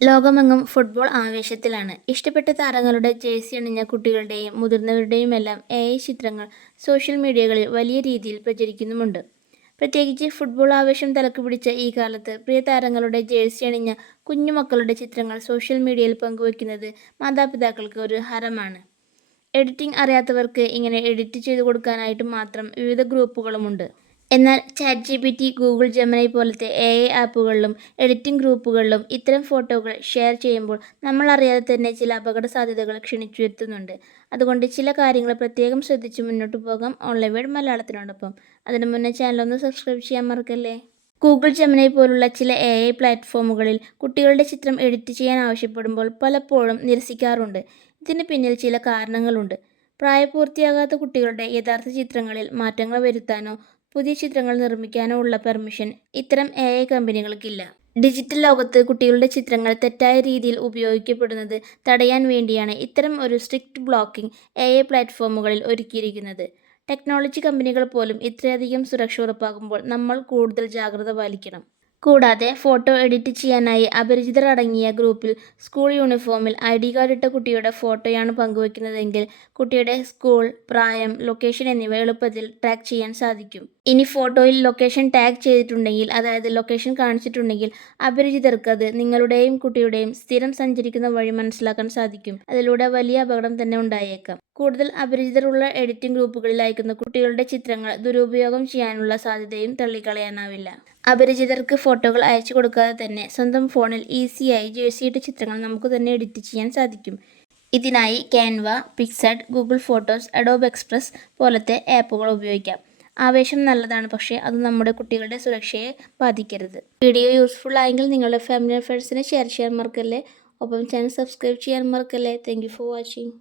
ലോകമെങ്ങും ഫുട്ബോൾ ആവേശത്തിലാണ്. ഇഷ്ടപ്പെട്ട താരങ്ങളുടെ ജേഴ്സി അണിഞ്ഞ കുട്ടികളുടെയും മുതിർന്നവരുടെയുമെല്ലാം AI ചിത്രങ്ങൾ സോഷ്യൽ മീഡിയകളിൽ വലിയ രീതിയിൽ പ്രചരിക്കുന്നുമുണ്ട്. പ്രത്യേകിച്ച് ഫുട്ബോൾ ആവേശം തലക്ക് പിടിച്ച ഈ കാലത്ത് പ്രിയ താരങ്ങളുടെ ജേഴ്സി അണിഞ്ഞ കുഞ്ഞുമക്കളുടെ ചിത്രങ്ങൾ സോഷ്യൽ മീഡിയയിൽ പങ്കുവയ്ക്കുന്നത് മാതാപിതാക്കൾക്ക് ഒരു ഹരമാണ്. എഡിറ്റിംഗ് അറിയാത്തവർക്ക് ഇങ്ങനെ എഡിറ്റ് ചെയ്തു കൊടുക്കാനായിട്ട് മാത്രം വിവിധ ഗ്രൂപ്പുകളുമുണ്ട്. എന്നാൽ ChatGPT, ഗൂഗിൾ ജെമിനി പോലത്തെ AI ആപ്പുകളിലും എഡിറ്റിംഗ് ഗ്രൂപ്പുകളിലും ഇത്തരം ഫോട്ടോകൾ ഷെയർ ചെയ്യുമ്പോൾ നമ്മൾ അറിയാതെ തന്നെ ചില അപകട സാധ്യതകൾ ക്ഷണിച്ചുവരുത്തുന്നുണ്ട്. അതുകൊണ്ട് ചില കാര്യങ്ങൾ പ്രത്യേകം ശ്രദ്ധിച്ച് മുന്നോട്ട് പോകാം ഓൺലൈൻ വേഡ് മലയാളത്തിനോടൊപ്പം. അതിനു മുന്നേ ചാനലൊന്ന് സബ്സ്ക്രൈബ് ചെയ്യാൻ മറക്കല്ലേ. ഗൂഗിൾ ജെമിനി പോലുള്ള ചില AI പ്ലാറ്റ്ഫോമുകളിൽ കുട്ടികളുടെ ചിത്രം എഡിറ്റ് ചെയ്യാൻ ആവശ്യപ്പെടുമ്പോൾ പലപ്പോഴും നിരസിക്കാറുണ്ട്. ഇതിന് പിന്നിൽ ചില കാരണങ്ങളുണ്ട്. പ്രായപൂർത്തിയാകാത്ത കുട്ടികളുടെ യഥാർത്ഥ ചിത്രങ്ങളിൽ മാറ്റങ്ങൾ വരുത്താനോ പുതിയ ചിത്രങ്ങൾ നിർമ്മിക്കാനോ ഉള്ള പെർമിഷൻ ഇത്തരം AI കമ്പനികൾക്കില്ല. ഡിജിറ്റൽ ലോകത്ത് കുട്ടികളുടെ ചിത്രങ്ങൾ തെറ്റായ രീതിയിൽ ഉപയോഗിക്കപ്പെടുന്നത് തടയാൻ വേണ്ടിയാണ് ഇത്തരം ഒരു സ്ട്രിക്റ്റ് ബ്ലോക്കിംഗ് AI പ്ലാറ്റ്ഫോമുകളിൽ ഒരുക്കിയിരിക്കുന്നത്. ടെക്നോളജി കമ്പനികൾ പോലും ഇത്രയധികം സുരക്ഷ ഉറപ്പാക്കുമ്പോൾ നമ്മൾ കൂടുതൽ ജാഗ്രത പാലിക്കണം. കൂടാതെ ഫോട്ടോ എഡിറ്റ് ചെയ്യാനായി അപരിചിതർ അടങ്ങിയ ഗ്രൂപ്പിൽ സ്കൂൾ യൂണിഫോമിൽ ID കാർഡ് ഇട്ട കുട്ടിയുടെ ഫോട്ടോയാണ് പങ്കുവയ്ക്കുന്നതെങ്കിൽ കുട്ടിയുടെ സ്കൂൾ, പ്രായം, ലൊക്കേഷൻ എന്നിവ എളുപ്പത്തിൽ ട്രാക്ക് ചെയ്യാൻ സാധിക്കും. ഇനി ഫോട്ടോയിൽ ലൊക്കേഷൻ ടാഗ് ചെയ്തിട്ടുണ്ടെങ്കിൽ, അതായത് ലൊക്കേഷൻ കാണിച്ചിട്ടുണ്ടെങ്കിൽ അപരിചിതർക്ക് അത് നിങ്ങളുടെയും കുട്ടിയുടെയും സ്ഥിരം സഞ്ചരിക്കുന്ന വഴി മനസ്സിലാക്കാൻ സാധിക്കും. അതിലൂടെ വലിയ അപകടം തന്നെ ഉണ്ടായേക്കാം. കൂടുതൽ അപരിചിതരുള്ള എഡിറ്റിംഗ് ഗ്രൂപ്പുകളിൽ അയക്കുന്ന കുട്ടികളുടെ ചിത്രങ്ങൾ ദുരുപയോഗം ചെയ്യാനുള്ള സാധ്യതയും തള്ളിക്കളയാനാവില്ല. അപരിചിതർക്ക് ഫോട്ടോകൾ അയച്ചു കൊടുക്കാതെ തന്നെ സ്വന്തം ഫോണിൽ ഈസിയായി ജേഴ്സിയിട്ട ചിത്രങ്ങൾ നമുക്ക് തന്നെ എഡിറ്റ് ചെയ്യാൻ സാധിക്കും. ഇതിനായി Canva, Picsart, Google photos, Adobe express പോലത്തെ ആപ്പുകൾ ഉപയോഗിക്കാം. ആവേശം നല്ലതാണ്, പക്ഷേ അത് നമ്മുടെ കുട്ടികളുടെ സുരക്ഷയെ ബാധിക്കരുത്. വീഡിയോ യൂസ്ഫുൾ ആയെങ്കിൽ നിങ്ങളുടെ ഫാമിലി ആൻഡ് ഫ്രണ്ട്സിനെ ഷെയർ ചെയ്യാൻ മറക്കല്ലേ. ഒപ്പം ചാനൽ സബ്സ്ക്രൈബ് ചെയ്യാൻ മറക്കല്ലേ. Thank you for watching.